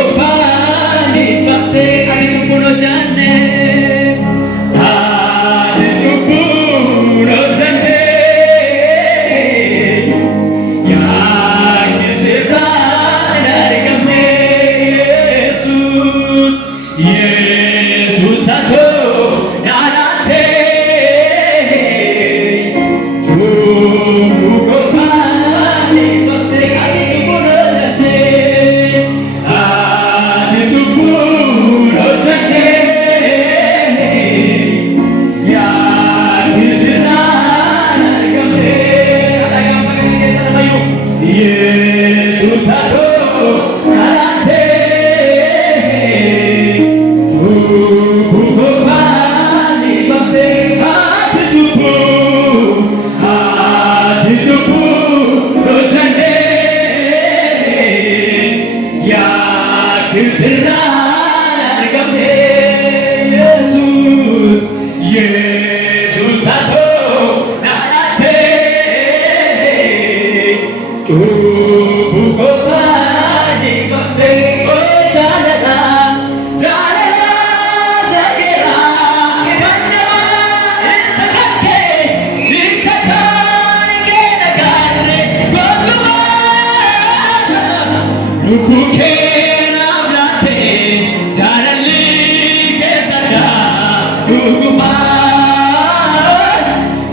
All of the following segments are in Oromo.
Tukufani fate ati chupuno jane ati chupuno jane ya kisira narigame Jesus Jesus ato narate tukufani fate ati chupuno jane ati chupuno jane ya kisira narigame atagam sakit sa bayu Jesus ato narate tukufani fate ati chupuno jane ya kisira narigame Jesus Jesus ato narate tukufani fate oh janana janana sagera kannama sakake nisakan ke nagare goguma lubuke namlate janali ke sada luguma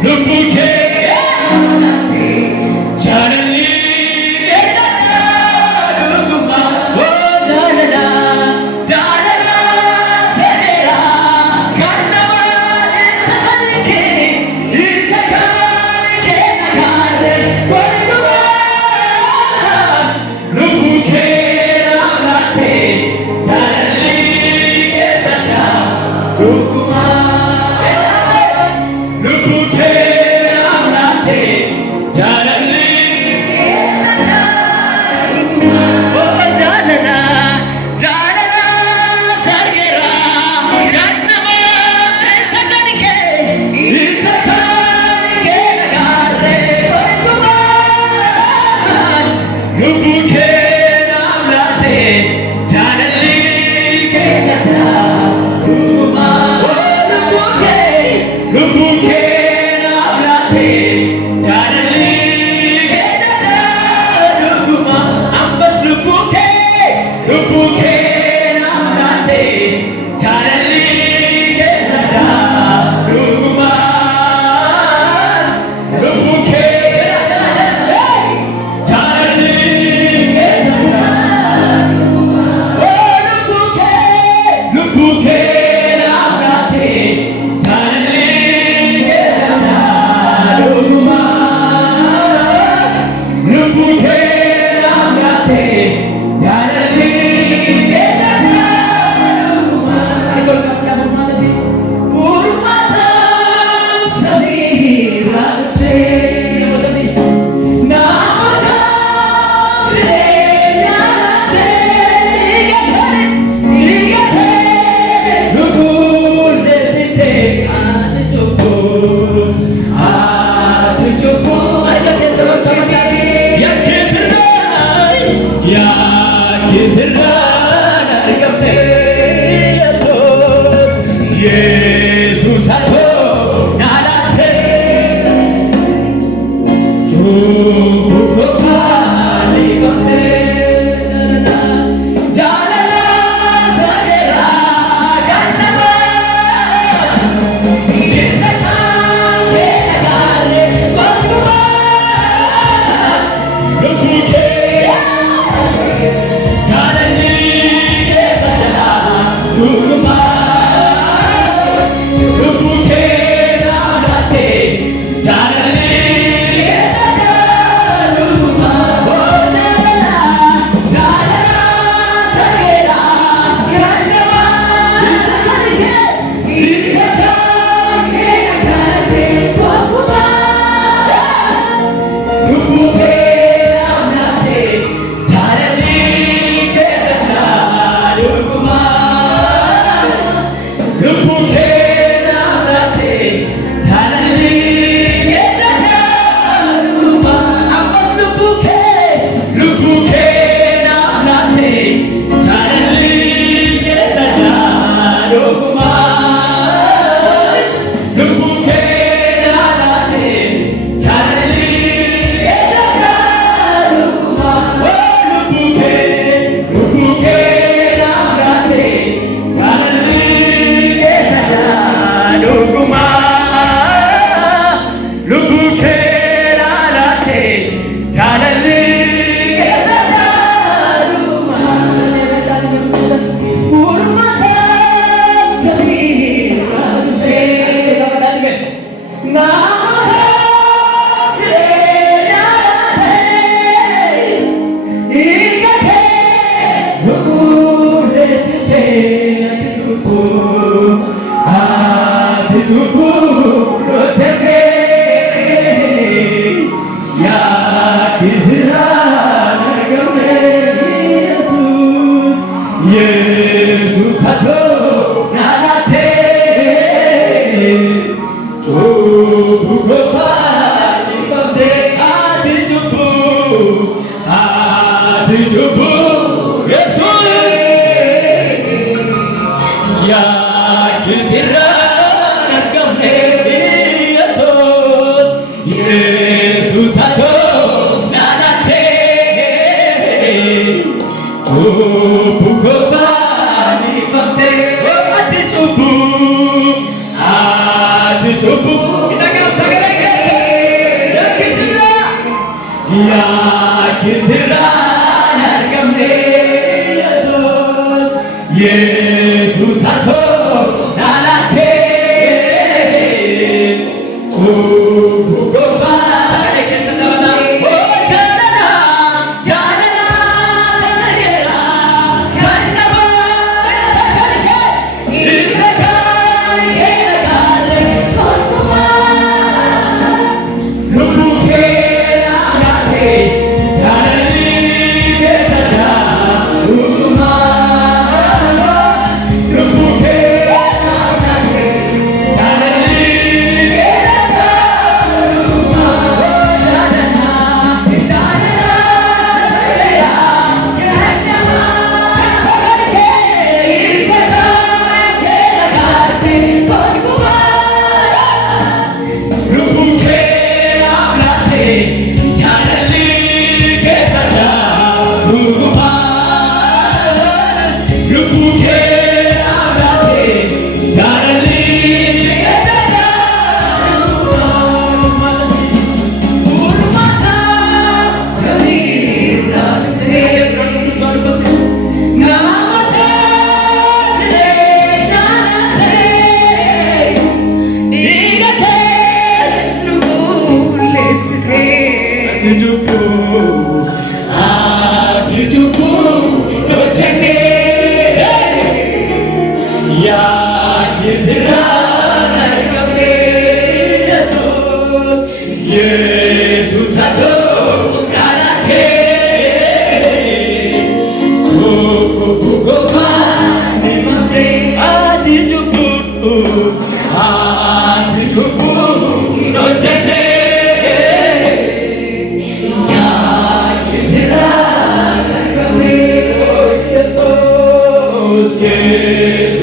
lubuke namlate janali ke sada luguma oh janana janana sagera kannama sakake nisakan ke nagare goguma lubuke namlate janali ke sada luguma lubuke namlate janali ke sada luguma oh janana janana sargera kannama sakanike isakanike nagare goguma lubuke namlate janali ke sada luguma oh lubuke lubuke namlate janali ke sada luguma ambas lubuke lubuke namlate janali ke sada luguma lubuke janali ati cubu Yesus ya kisiran argamne Yesus Yesus ato nanate cubu kofani fakte ati cubu kita sagala ya kisiran argamne Yesus Yesus ato nanate cubu kofani kesanawala oh janana sanagera kannaba sakarke isakarke nagale kokuma rubuke nagate janani kesada uma rubuke nagate janani kesada uma janana sanagera kannaba sakarke isakarke nagate kokuma rubuke nagate janani kesada uma rubuke nagate janani kesada uma urmata samirate namata chile nanate nigate nugulesre tujuku tujuku nocheke ya kisiran argamne Yesus Yesus ato nanate cubu kofani fakte ati cubu nocheke ya kisiran argamne Yesus Yesus